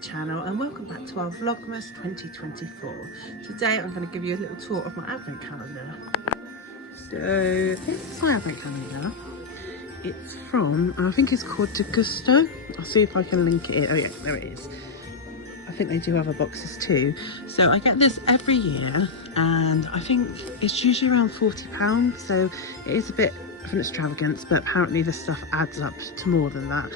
channel and welcome back to our Vlogmas 2024. Today I'm going to give you a little tour of my advent calendar. So this is my advent calendar. It's from, I think it's called Degusta. I'll see if I can link it in. Oh yeah, there it is. I think they do other boxes too. So I get this every year and I think it's usually around £40. So it is a bit of an extravagance, but apparently this stuff adds up to more than that.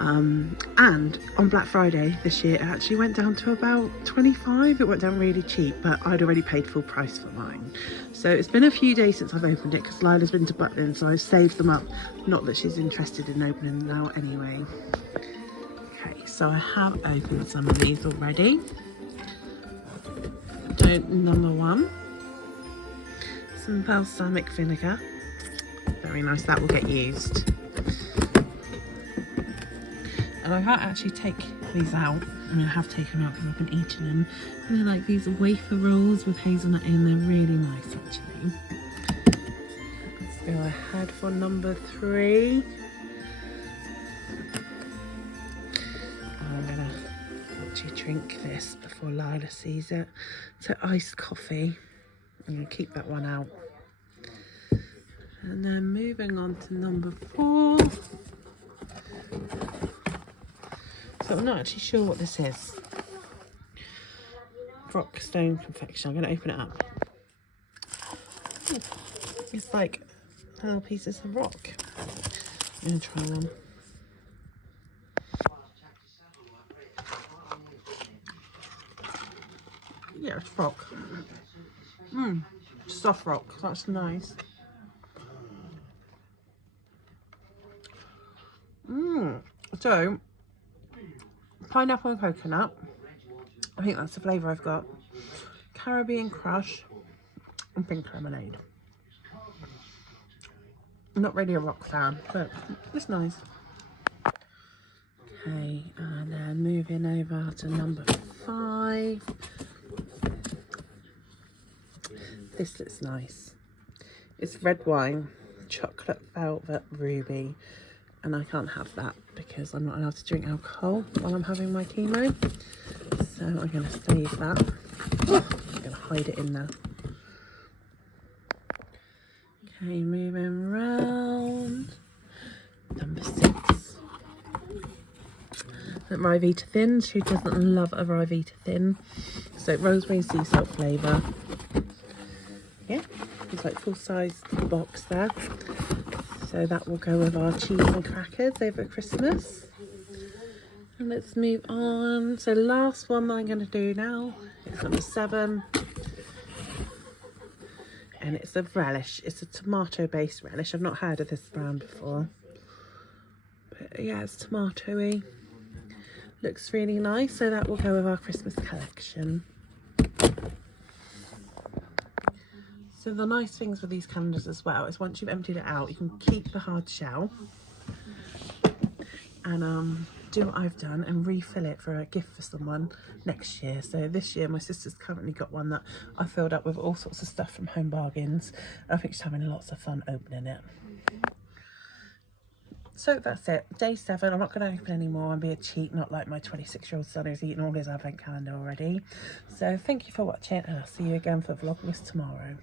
And on Black Friday this year it actually went down to about 25. It went down really cheap, but I'd already paid full price for mine. So it's been a few days since I've opened it because Lila's been to Butlin, so I saved them up. Not that she's interested in opening them now anyway. Okay, so I have opened some of these already. Number one, some balsamic vinegar. Very nice, that will get used. And I can't actually take these out. I mean, I have taken them out because I've been eating them. And they're like these wafer rolls with hazelnut in. They're really nice, actually. Let's go ahead for number 3. I'm gonna actually drink this before Lila sees it. So iced coffee. I'm gonna keep that one out. And then moving on to number 4. So I'm not actually sure what this is. Rock stone confection. I'm going to open it up. It's like little pieces of rock. I'm going to try one. Yeah, it's rock. Soft rock. That's nice. So pineapple and coconut, I think that's the flavour I've got. Caribbean crush and pink lemonade. I'm not really a rock fan, but it's nice. Okay, and then moving over to number 5. This looks nice. It's red wine, chocolate velvet ruby. And I can't have that because I'm not allowed to drink alcohol while I'm having my chemo. So I'm going to save that. I'm going to hide it in there. Okay, moving around. Number 6. Ryvita Thins. Who doesn't love a Ryvita Thin? So rosemary and sea salt flavour. Yeah, it's like full-size box there. So that will go with our cheese and crackers over Christmas. And let's move on. So last one that I'm going to do now is number 7. And it's a relish. It's a tomato-based relish. I've not heard of this brand before. But yeah, it's tomatoey. Looks really nice. So that will go with our Christmas collection. So the nice things with these calendars as well is once you've emptied it out, you can keep the hard shell and do what I've done and refill it for a gift for someone next year. So this year my sister's currently got one that I filled up with all sorts of stuff from Home Bargains. I think she's having lots of fun opening it. So that's it, day 7. I'm not going to open any more and be a cheat, not like my 26-year-old son who's eaten all his advent calendar already. So thank you for watching and I'll see you again for Vlogmas tomorrow.